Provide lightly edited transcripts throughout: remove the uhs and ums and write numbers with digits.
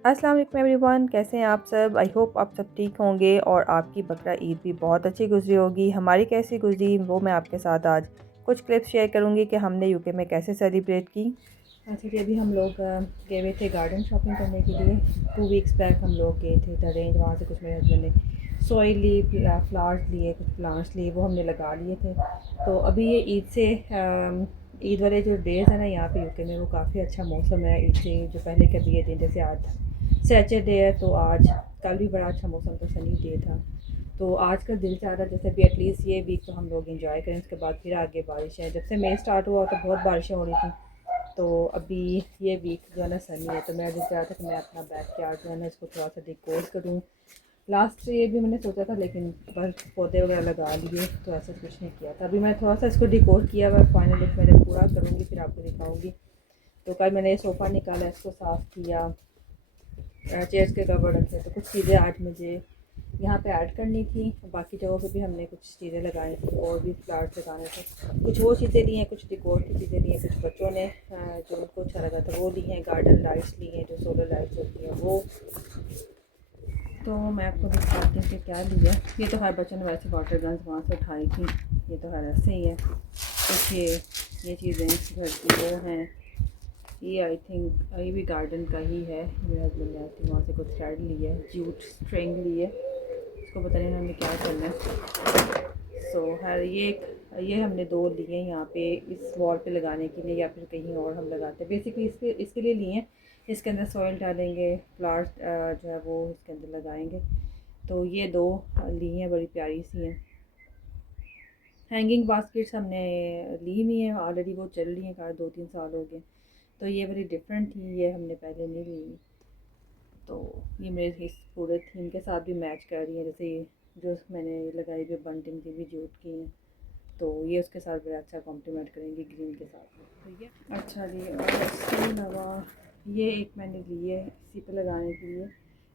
अस्सलाम वालेकुम एवरीवन, कैसे हैं आप सब। आई होप आप सब ठीक होंगे और आपकी बकरा ईद भी बहुत अच्छी गुजरी होगी। हमारी कैसी गुजरी वो मैं आपके साथ आज कुछ क्लिप्स शेयर करूंगी कि हमने यूके में कैसे सेलिब्रेट की। अच्छा जी, अभी हम लोग गए हुए थे गार्डन शॉपिंग करने के लिए। 2 वीक्स बैक हम लोग गए थे द रेंज। वहाँ से कुछ मेरे हस्बैंड ने सॉइल ली, फ्लावर्स लिए, कुछ प्लांट्स लिए, वो हमने लगा लिए थे। तो अभी ये ईद से ईद वाले जो डेज़ हैं ना यहाँ पे यूके में, वो काफ़ी अच्छा मौसम है। ईद से जो पहले के भी ये दिन, जैसे आज सैटरडे है तो आज कल भी बड़ा अच्छा मौसम था, सनी डे था। तो आज का दिल चाह रहा जैसे भी एटलीस्ट ये वीक तो हम लोग एंजॉय करें। उसके बाद फिर आगे बारिश है। जब से मई स्टार्ट हुआ तो बहुत बारिशें हो रही थी। तो अभी ये वीक जो है ना सनी है, तो मेरा दिल चाह रहा था कि मैं अपना बैक यार्ड जो है ना इसको थोड़ा सा डेकोर करूँ। लास्ट से ये भी मैंने सोचा था, लेकिन बस पौधे वगैरह लगा लिए तो ऐसा कुछ नहीं किया था। अभी मैं थोड़ा सा इसको डेकोर किया हुआ, फाइनली मैंने पूरा करूँगी फिर आपको दिखाऊँगी। तो कल मैंने सोफ़ा निकाला, इसको साफ़ किया, चेयर्स के कवर रखे। तो कुछ चीज़ें आज मुझे यहाँ पे ऐड करनी थी। बाकी जगहों पे भी हमने कुछ चीज़ें लगाई थी और भी फ्लावर्स लगाने थे। कुछ वो चीज़ें ली हैं, कुछ डेकोर की चीज़ें ली हैं, कुछ बच्चों ने जो उनको अच्छा लगा था वो ली हैं। गार्डन लाइट्स ली हैं, जो सोलर लाइट्स होती हैं वो। तो मैं आपको दिखाती हूँ कि क्या लिया। ये तो हर बच्चों ने वैसे वाटर गन्स वहाँ से उठाई थी, ये तो हर ऐसे ही है। कुछ ये चीज़ें घर की वो हैं। ये आई थिंक ये भी गार्डन का ही है। मेरे हस्बैंड ने आई थिंक वहाँ से कुछ थ्रेड ली है, जूट स्ट्रिंग ली है। इसको पता नहीं हमने क्या करना है। सो हर ये हमने 2 लिए हैं यहाँ पे इस वॉल पे लगाने के लिए, या फिर कहीं और हम लगाते हैं। बेसिकली इसके लिए लिए हैं। इसके अंदर सॉइल डालेंगे, फ्लावर्स जो है वो इसके अंदर लगाएंगे। तो ये 2 ली हैं, बड़ी प्यारी सी हैं। हैंगिंग बास्केट्स हमने ली हुई हैं ऑलरेडी, वो चल रही हैं, 2-3 साल हो गए। तो ये बड़ी डिफरेंट थी, ये हमने पहले नहीं ली। तो ये मेरे इस पूरे थीम के साथ भी मैच कर रही है। जैसे ये जो मैंने लगाई हुई बंटिंग थी भी जूट की हैं, तो ये उसके साथ बड़ा अच्छा कॉम्प्लीमेंट करेंगी ग्रीन के साथ में। ठीक है, अच्छा जी। और इसके अलावा ये एक मैंने ली है इसी पे लगाने के लिए।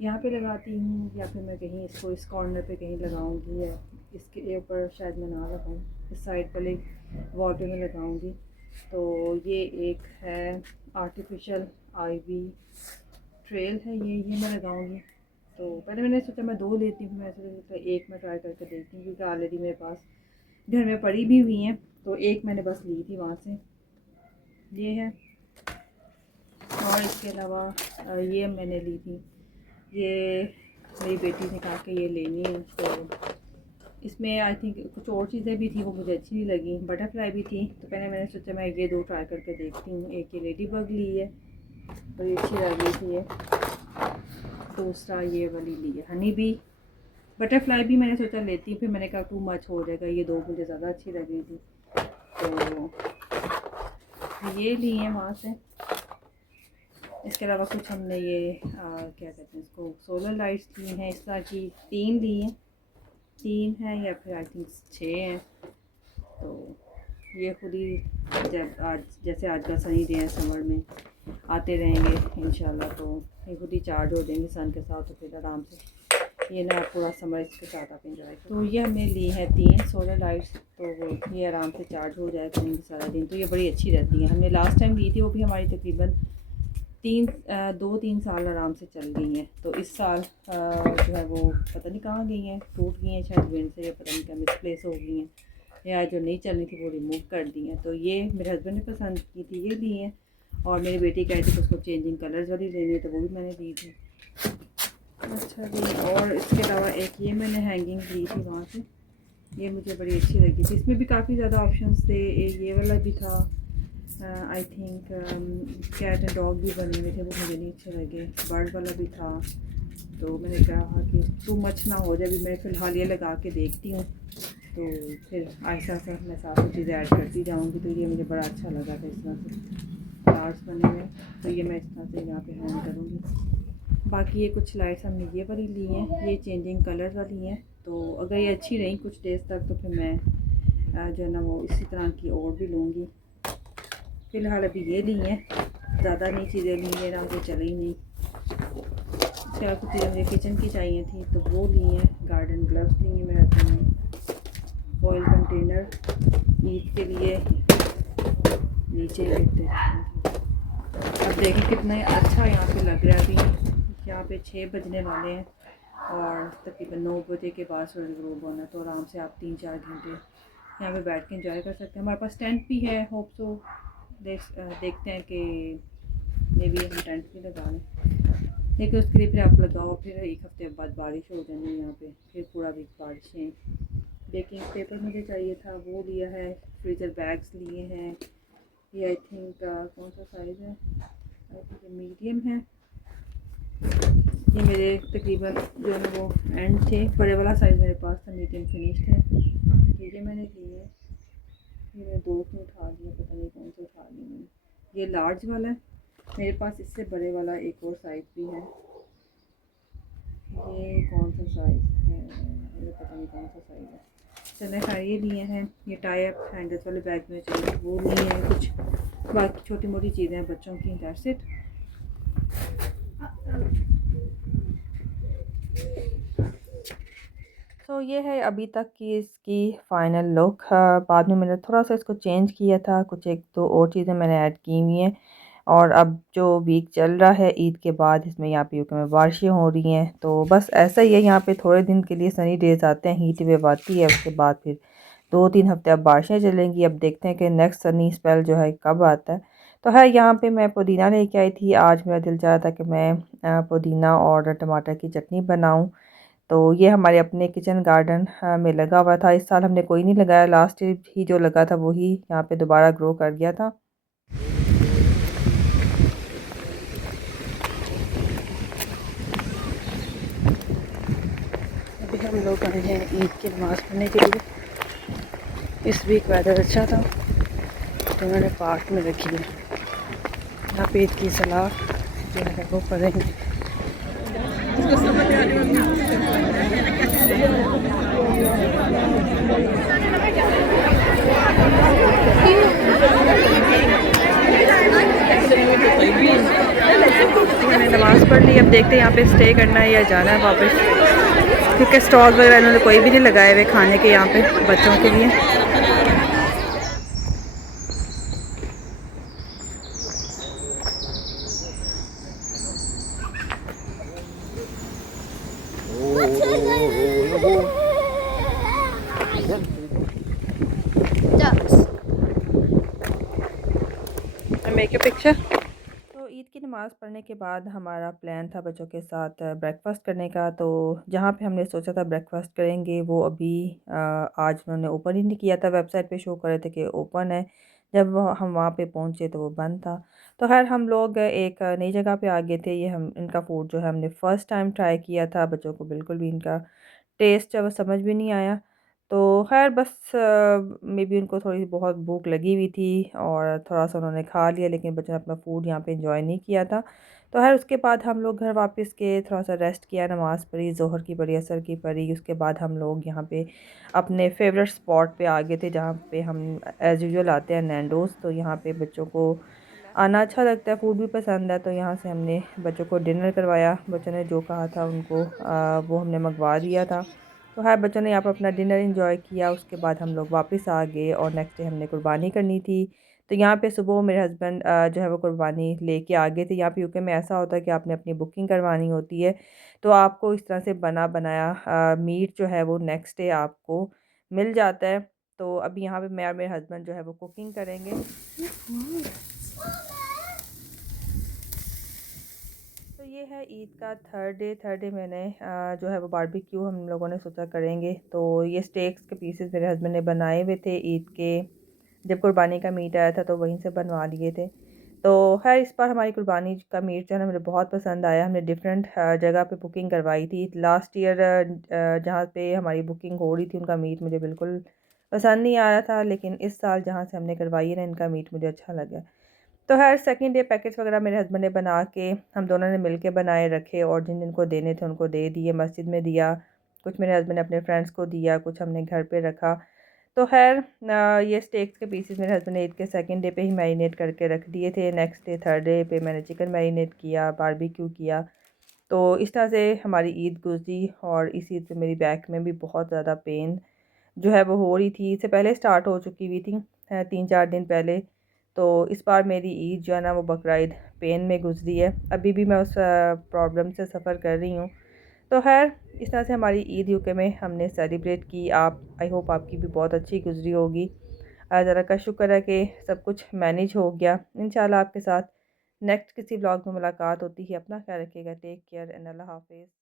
यहाँ पे लगाती हूँ या फिर मैं कहीं इसको इस कॉर्नर पे कहीं लगाऊंगी, या इसके ऊपर शायद मैं ना लगाऊँ, इस साइड वाले वॉल पे मैं लगाऊंगी। तो ये एक है आर्टिफिशियल आईवी ट्रेल है, ये मैं लगाऊंगी। तो पहले मैंने सोचा मैं 2 लेती हूँ, मैं सोचा एक मैं ट्राई करके देखती हूँ, क्योंकि ऑलरेडी मेरे पास घर में पड़ी भी हुई हैं। तो एक मैंने बस ली थी वहाँ से, ये है। और इसके अलावा ये मैंने ली थी, ये मेरी बेटी ने कहा कि ये लेनी है। तो इसमें आई थिंक कुछ और चीज़ें भी थी, वो मुझे अच्छी नहीं लगी। बटरफ्लाई भी थी, तो पहले मैंने सोचा मैं ये 2 ट्राई करके देखती हूँ। एक ये लेडी बग ली है, बड़ी अच्छी लग रही थी ये। दूसरा ये वाली ली है हनी बी। बटरफ्लाई भी मैंने सोचा लेती, फिर मैंने कहा टू मच हो जाएगा, ये 2 मुझे ज़्यादा अच्छी लग रही थी। तो ये ली हैं वहाँ से। इसके अलावा कुछ हमने ये क्या कहते हैं इसको, सोलर लाइट्स ली हैं इस तरह की। 3 ली हैं, 3 हैं या फिर आई थिंक 6 हैं। तो ये खुद ही जब आज जैसे आज का सनी डे है, समर में आते रहेंगे इंशाल्लाह, तो ये खुद ही चार्ज हो जाएंगे सन के साथ। तो फिर आराम से ये ना पूरा समर इसके साथ आप इंजॉय करें। तो ये हमने ली है 3 सोलर लाइट्स, तो ये आराम से चार्ज हो जाए करेंगे सारा दिन। तो ये बड़ी अच्छी रहती हैं। हमने लास्ट टाइम ली थी, वो भी हमारी तकरीबन 2-3 साल आराम से चल गई हैं। तो इस साल जो है वो पता नहीं कहाँ गई हैं, टूट गई हैं शायद विंड से, या पता नहीं क्या मिसप्लेस हो गई हैं, या जो नहीं चलनी थी वो रिमूव कर दी हैं। तो ये मेरे हस्बैंड ने पसंद की थी, ये ली हैं। और मेरी बेटी कह रही थी उसको चेंजिंग कलर्स वाली लेनी है, तो वो भी मैंने ली थी। अच्छा जी। और इसके अलावा एक ये मैंने हैंगिंग ली थी वहाँ से, ये मुझे बड़ी अच्छी लगी थी। इसमें भी काफ़ी ज़्यादा ऑप्शंस थे। ये वाला भी था, I think cat and dog भी बने हुए थे, वो मुझे नहीं अच्छे लगे। बर्ड वाला भी था, तो मैंने कहा कि टू मच ना हो जाए। अभी मैं फ़िलहाल ये लगा के देखती हूँ, तो फिर आहिस्ता आहिस्ता मैं सारी चीज़ें ऐड करती जाऊँगी। तो ये मुझे बड़ा अच्छा लगा था, इस तरह से फ्लावर्स बने हुए। तो ये मैं इस तरह से यहाँ पे हैंग करूँगी। बाकी ये कुछ लाइट्स हमने ये वाली ली हैं, ये चेंजिंग कलर वाली हैं। तो अगर ये अच्छी रही कुछ डेज़ तक, तो फिर मैं जो है ना वो इसी तरह की और भी लूँगी। फ़िलहाल अभी ये ली हैं, ज़्यादा नहीं चीज़ें ली हैं, आगे चले ही नहीं। क्या कुछ चीज़ें मुझे किचन की चाहिए थी, तो वो ली हैं। गार्डन ग्लव्स ली हैं मेरे हस्बैंड ने। ऑयल कंटेनर ईद के लिए नीचे लेते हैं। अब देखिए कितना अच्छा यहाँ पे लग रहा है। अभी पे 6 बजने वाले हैं और तकरीबन 9 बजे के बाद सूरज ग़ुरूब होना है, तो आराम से आप 3-4 घंटे यहाँ पे बैठ के एंजॉय कर सकते हैं। हमारे पास टेंट भी है, होप सो देखते हैं कि मे बी हम टेंट भी लगा लें, लेकिन उसके लिए फिर आप लगाओ, फिर एक हफ्ते बाद बारिश हो जानी है यहाँ पे, फिर पूरा वीक बारिशें। बेकिंग पेपर मुझे चाहिए था, वो लिया है। फ्रीज़र बैग्स लिए हैं, ये आई थिंक कौन सा साइज़ है, आई थिंक मीडियम है। ये मेरे तकरीबन जो है वो एंड थे, बड़े वाला साइज़ मेरे पास था, मीडियम फिनिश्ड है। ये मैंने लिए है, ये मैंने 2 में उठा लिया, पता नहीं कौन सा उठा लिया मैंने। ये लार्ज वाला है मेरे पास, इससे बड़े वाला एक और साइज़ भी है। ये कौन सा साइज़ है, मुझे पता नहीं कौन सा साइज़ है। चले खैर ये लिए हैं। ये टाई अप हैंडल्स वाले बैग में चाहिए वो लिए हैं। कुछ बाकी छोटी मोटी चीज़ें हैं बच्चों की, दैट्स इट। तो ये है अभी तक की इसकी फ़ाइनल लुक। बाद में मैंने थोड़ा सा इसको चेंज किया था, कुछ 1-2 और चीज़ें मैंने ऐड की हुई हैं। और अब जो वीक चल रहा है ईद के बाद, इसमें यहाँ पे यूके में बारिशें हो रही हैं, तो बस ऐसा ही है। यहाँ पे थोड़े दिन के लिए सनी डेज़ आते हैं, हीट वेव आती है, उसके बाद फिर 2-3 हफ्ते अब बारिशें चलेंगी। अब देखते हैं कि नेक्स्ट सनी स्पेल जो है कब आता है। तो है यहाँ पे मैं पुदीना लेके आई थी। आज मेरा दिल चाह रहा था कि मैं पुदीना और टमाटर की चटनी बनाऊँ। तो ये हमारे अपने किचन गार्डन में लगा हुआ था। इस साल हमने कोई नहीं लगाया, लास्ट ईयर ही जो लगा था वही यहाँ पे दोबारा ग्रो कर गया था। अभी हम लोग आए हैं ईद की नमाज़ पढ़ने के लिए। इस वीक वेदर अच्छा था तो मैंने पार्क में रखी है। यहाँ पे ईद की सलाह जो है वो पढ़ेंगे। मैंने नमाज़ पढ़ ली। अब देखते हैं यहाँ पे स्टे करना है या जाना है वापस, क्योंकि स्टॉल वगैरह इन्होंने कोई भी नहीं लगाए हुए खाने के यहाँ पे बच्चों के लिए। Make your picture. तो ईद की नमाज़ पढ़ने के बाद हमारा प्लान था बच्चों के साथ ब्रेकफास्ट करने का। तो जहाँ पे हमने सोचा था ब्रेकफास्ट करेंगे, वो अभी आज उन्होंने ओपन ही नहीं किया था। वेबसाइट पे शो कर रहे थे कि ओपन है, जब हम वहाँ पे पहुँचे तो वो बंद था। तो खैर हम लोग एक नई जगह पे आ गए थे। ये हम इनका फूड जो है हमने फ़र्स्ट टाइम ट्राई किया था। बच्चों को बिल्कुल भी इनका टेस्ट जो है वो समझ भी नहीं आया। तो ख़ैर बस मे बी उनको थोड़ी बहुत भूख लगी हुई थी और थोड़ा-सा उन्होंने खा लिया, लेकिन बच्चों ने अपना फूड यहाँ पे एंजॉय नहीं किया था। तो ख़ैर उसके बाद हम लोग घर वापस गए, थोड़ा-सा रेस्ट किया, नमाज़ पढ़ी, ज़ोहर की पढ़ी, असर की पढ़ी। उसके बाद हम लोग यहाँ पे अपने फ़ेवरेट स्पॉट पे आ गए थे, जहाँ पे हम एज़ यूजुअल आते हैं, नैंडोज़। तो यहाँ पे बच्चों को आना अच्छा लगता है, फूड भी पसंद है। तो यहाँ से हमने बच्चों को डिनर करवाया। बच्चों ने जो कहा था उनको वो हमने मंगवा दिया था। तो ख़ैर बच्चों ने यहाँ पर अपना डिनर एंजॉय किया। उसके बाद हम लोग वापस आ गए और नेक्स्ट डे हमने कुर्बानी करनी थी। तो यहाँ पे सुबह मेरे हस्बैंड जो है वो कुर्बानी लेके आ गए थे। यहाँ पे यूके में ऐसा होता है कि आपने अपनी बुकिंग करवानी होती है, तो आपको इस तरह से बना बनाया मीट जो है वो नेक्स्ट डे आपको मिल जाता है। तो अभी यहाँ पे मैं और मेरे हस्बैंड जो है वो कुकिंग करेंगे। तो ये है ईद का थर्ड डे मैंने जो है वो बारबेक्यू हम लोगों ने सोचा करेंगे। तो ये स्टेक्स के पीसेस मेरे हस्बैंड ने बनाए हुए थे ईद के, जब कुर्बानी का मीट आया था तो वहीं से बनवा लिए थे। तो खैर इस बार हमारी कुर्बानी का मीट जो है ना मुझे बहुत पसंद आया। हमने डिफरेंट जगह पे बुकिंग करवाई थी। लास्ट ईयर जहाँ पे हमारी बुकिंग हो रही थी उनका मीट मुझे बिल्कुल पसंद नहीं आ रहा था, लेकिन इस साल जहाँ से हमने करवाई है ना इनका मीट मुझे अच्छा लगा। तो हर सेकंड डे पैकेट्स वगैरह मेरे हस्बैंड ने बना के हम दोनों ने मिल के बनाए रखे और जिन जिनको देने थे उनको दे दिए, मस्जिद में दिया, कुछ मेरे हस्बैंड ने अपने फ्रेंड्स को दिया, कुछ हमने घर पे रखा। तो खैर ये स्टेक्स के पीसेस मेरे हस्बैंड ने ईद के सेकंड डे पे ही मैरिनेट करके रख दिए थे। नेक्स्ट डे थर्ड डे पे मैंने चिकन मैरिनेट किया, बारबेक्यू किया। तो इस तरह से हमारी ईद गुजरी और इस ईद पे मेरी बैक में भी बहुत ज़्यादा पेन जो है वो हो रही थी। इससे पहले स्टार्ट हो चुकी हुई थी 3-4 दिन पहले। तो इस बार मेरी ईद जो है ना वो बकरा ईद पेन में गुजरी है। अभी भी मैं उस प्रॉब्लम से सफ़र कर रही हूँ। तो खैर इस तरह से हमारी ईद यूके में हमने सेलिब्रेट की। आप आई होप आपकी भी बहुत अच्छी गुजरी होगी। ज़रा का शुक्र है कि सब कुछ मैनेज हो गया। इंशाल्लाह आपके साथ नेक्स्ट किसी ब्लॉग में मुलाकात होती है। अपना ख्याल रखिएगा। टेक केयर एंड अल्लाह हाफ़िज़।